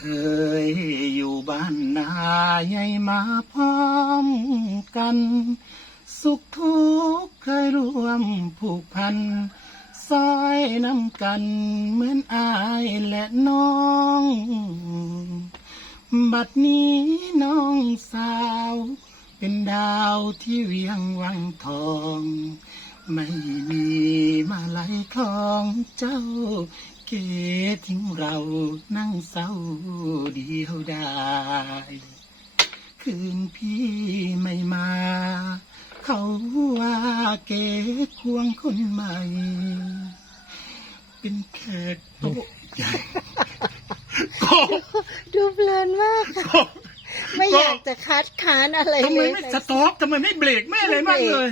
เคยอยู่บ้านนาใหญ่มาพร้อมกัน สุขทุกข์เคยร่วมผูกพันซอยน้ำกันเหมือนอายและน้อง บัดนี้น้องสาว เป็นดาวที่เวียงวังทอง ไม่มี ของเจ้า เกทิ้งเรานั่งเศร้าเดียวได้คืนพี่ไม่มา เขาว่าเกควงคนใหม่ เป็นแขกโต๊ะใหญ่โกดูเพลินมากโกไม่อยากจะคัดค้านอะไรทำไมเลยไม่สต็อปทำไมไม่เบรกไม่อะไรมากเลย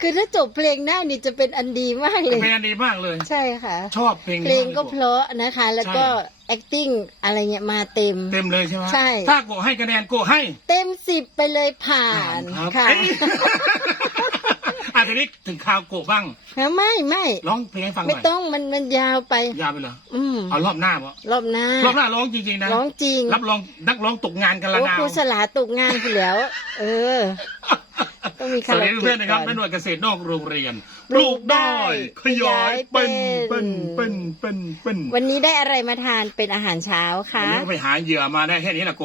คือถ้าจบเพลงได้นี่จะเป็นอันดีมากเลยเป็นอันดีมากเลย ใช่ค่ะ ชอบเพลงนี้เพลงก็มากเพเลยราะนะคะ แล้วก็ acting อะไรเงี้ยมาเต็ม เต็มเลยใช่ไหมใช่ ถ้าโกให้คะแนนโกให้ เต็มสิบไปเลยผ่านครับค่ะเอ้ยอะทีนี้ถึงข่าวโกบ้างแล้วไม่ไม่ร้องเพลงให้ฟังหไม่น่อยต้องมันมันยาวไป ยาวไปเหรออืมเอารอบหน้าปะรอบหน้ารอบหน้าร้องจริงๆนะร้องจริง รับรองนักร้องตกงานกันละโอ้นาวครูสลาตกงานไปแล้ว เออ ต้องมีสวัสดีคาราโอเกะเพื่อนๆนะครับก่อนแม่หน่วยเกษตรนอกโรงเรียน ปลูกได้ ขยายเป็นขเป็ยายนเป็เป็นนเป็นเป็นวันนี้ได้อะไรมาทานเป็นอาหารเช้าวัคะนนี้ก็ไปหาเหยื่อมาได้แค่นี้แหละโก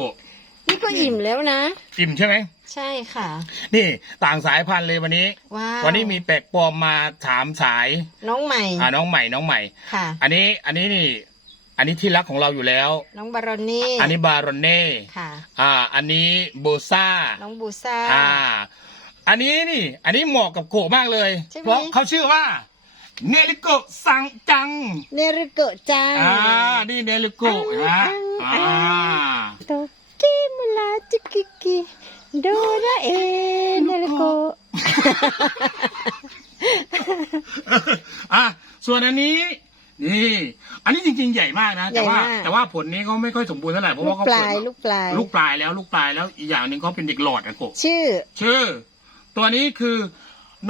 นี่ก็อิ่มแล้วนะ อิ่มใช่ไหม ใช่ค่ะ นี่ต่างสายพันธุ์เลยวันนี้ ว้าววันนี้มีแปลกปลอมมาถามสาย น้องใหม่อ่าน้องใหม่น้องใหม่ ค่ะ อันนี้อันนี้นี่ อันนี้ที่รักของเราอยู่แล้ว น้องบารอนนี่อันนี้บารอนเน่ค่ะ อ่า อันนี้โบซ่า น้องบูซ่า อ่า อันนี้นี่ อันนี้เหมาะกับโกะมากเลย ใช่ไหม เพราะเขาชื่อว่า เนริโกะซังจัง เนรุโกะจัง อ่า นี่เนริโกะนะอ่าอ่าโตกิมุลาจิกิกิโดราเอเนรุโกะอะ ส่วนอันนี้ นี่ อันนี้จริงๆใหญ่มากนะ แต่ว่าใหญ่มากแต่ว่าผลนี้เขาไม่ค่อยสมบูรณ์เท่าไหร่เพราะลูว่ากเขาปเปิลาดยมาลูกปลาย ลูกปลายแล้วลูกปลายแล้วอีกอย่างหนึ่งเขาเป็นเด็กหลอดอะโกะชื่อ ชื่อ ตัวนี้คือ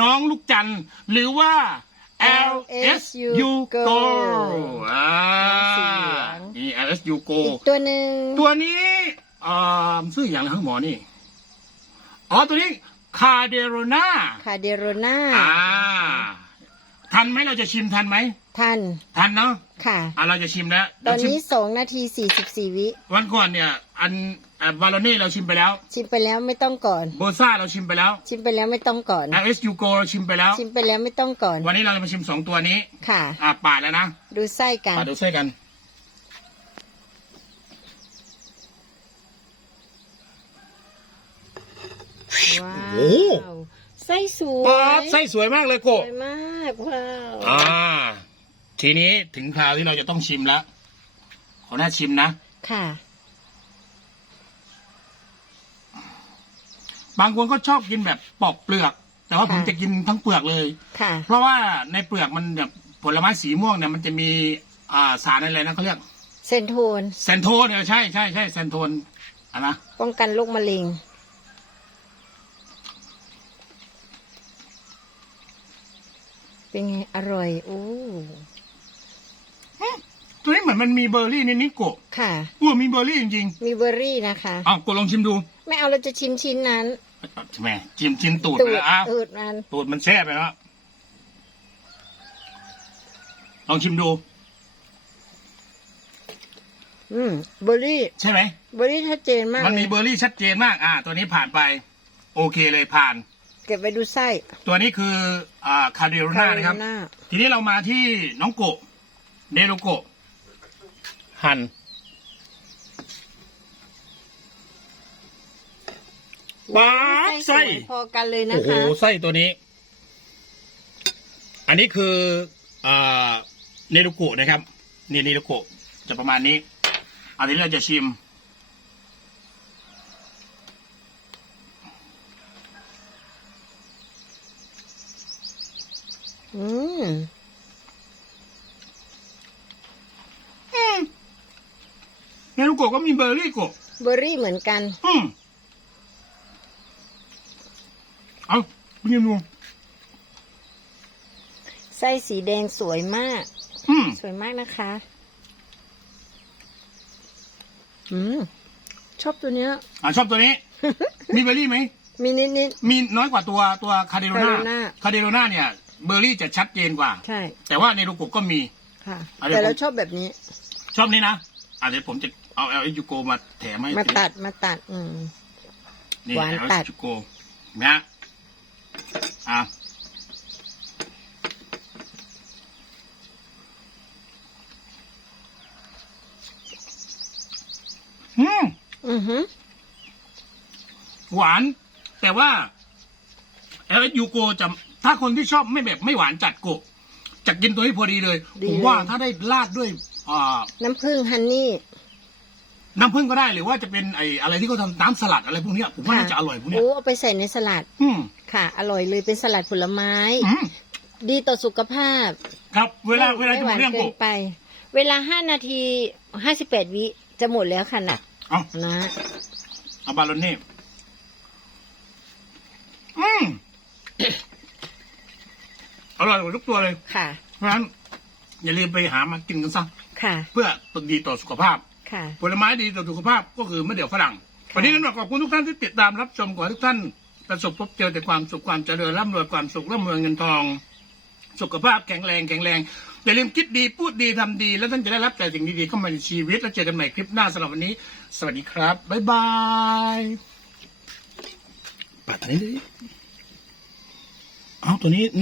น้องลูกจันทร์หรือว่า LSU Go อ่าสีเหลืองนี่ LSU Go อีกตัวหนึ่งตัวนี้เอ่อชื่ออย่างไรครับหมอนี่ อ๋อ ตัวนี้คาเดโรนาคาเดโรนาอ่า ทันไหมเราจะชิมทันไหมทันทันเนาะค่ะ อะเราจะชิมแล้วตอนนี้เดี๋ยวชิสองนาทีสี่สิบสี่วิมวันก่อนเนี่ย อัน บาโลเน่เราชิมไปแล้วชิมไปแล้วไม่ต้องก่อน โบซ่าเราชิมไปแล้วชิมไปแล้วไม่ต้องก่อน LSU Go เราชิมไปแล้ว ชิมไปแล้วไม่ต้องก่อนวันนี้เราจะมาชิมสองตัวนี้ ค่ะ อ่าปาดแล้วนะดูไส้กัน ปาดดูไส้กัน ว้าโอ้วไส้สวยปาดไส้สวยมากเลยโกสวยมากว้าวอ่า ทีนี้ถึงคราวที่เราจะต้องชิมแล้วขอหน้าชิมนะ ค่ะ บางคนก็ชอบกินแบบปอกเปลือก แต่ว่าผมค่ะจะกินทั้งเปลือกเลย ค่ะ เพราะว่าในเปลือกมันแบบผลไม้สีม่วงเนี่ยมันจะมีอ่าสารอะไรนะเขาเรียกเซนโทนเซนโทนเนี่ยใช่ใช่ใช่เซนโทนอะนะป้องกันโรคมะเร็ง เป็นไง อร่อยโอ้ตัวนี้เหมือนมันมีเบอร์รี่นิดๆโกะค่ะ อ้วมีเบอร์รี่จริงมีเบอร์รี่นะคะ ๆอ้าวโกะลองชิมดู ไม่เอาเราจะชิมชิ้นนั้น ใช่ไหมชิมชิมตูดตูไปดแล้วอ้าวตูดมันตูดมันแช่ไปแล้วลองชิมดู อืมเบอร์รี่ใช่ไหม เบอร์รี่ชัดเจนมากมันมีเลยเบอร์รี่ชัดเจนมาก อ่า ตัวนี้ผ่านไป โอเคเลยผ่าน เก็บไปดูไส้ตัวนี้คือ อ่า คาเดโรนานะครับ หน้าทีนี้เรามาที่น้องโกะเนโรโกะหั่น ป๊าบไส้ไส้สวยพอกันเลยนะโอ้โหคะไส้ตัวนี้ อันนี้คืออ่าเนโรโกะนะครับ นี่เนโรโกะจะประมาณนี้ อันนี้เราจะชิม อืมเนโรโกะก็มีเบอร์รี่โกะเบอร์รี่เหมือนกัน อืม เอาไปกินดูไส้สีแดงสวยมาก อืมสวยมากนะคะ อืม ชอบตัวเนี้ย อ่าชอบตัวนี้ มีเบอร์รี่ไหม มีนิดนิด มีน้อยกว่าตัวตัวคาเดโรนา Cardellona คาเดโรนาเนี่ย เบอร์รี่จะชัดเจนกว่า ๆใช่ แต่ว่าในโลโก้ก็มี ค่ะเอาเดี๋ยวแต่เราผม ชอบแบบนี้ ชอบนี้นะอะเดี๋ยวผมจะเอาเอลยูโกมาแถมให้มาตัด มาตัด อืม นี่หวานเอลตัด ยูโกนะ อะอืมอือหือ หวาน แต่ว่าเอลยูโกจะถ้าคนที่ชอบไม่แบบไม่หวานจัดโกะจะกินตัวนี้พอดีเลยผมว่าถ้าได้ราดด้วยอ่า น้ำผึ้งฮันนี่ น้ำผึ้งก็ได้หรือว่าจะเป็นไอ้อะไรที่เขาทำน้ำสลัดอะไรพวกเนี้ยผมว่าน่าจะอร่อยพวกเนี้ยโอ้เอาไปใส่ในสลัดอืมค่ะ อร่อยเลยเป็นสลัดผลไม้ อืมดีต่อสุขภาพครับเวลาเวลาไม่ดูหวานเรื่องเกิโกนไป เวลาห้านาทีห้าสิบแปดวิจะหมดแล้วค่ะน่ะเอานะเอาบาโลเน่อืมอร่อยกว่าทุกตัวเลยค่ะ เพราะฉะนั้น อย่าลืมไปหามากินกันซะค่ะ เพื่อดีต่อสุขภาพ ค่ะ ผลไม้ดีต่อสุขภาพก็คือมะเดื่อฝรั่งค่ะวันนี้นั้นขอบคุณทุกท่านที่ติดตามรับชมขอให้ทุกท่าน ประสบพบเจอแต่ความสุขความเจริญร่ำรวยความสุขร่ำรวยเงินทอง สุขภาพแข็งแรงแข็งแรงอย่าลืมคิดดีพูดดีทำดี แล้วท่านจะได้รับแต่สิ่งดีๆเข้ามาในชีวิต แล้วเจอกันใหม่คลิปหน้าสำหรับวันนี้ สวัสดีครับบ๊ายบายปัดอันนี้เลยเอาตัวนี้น้ำ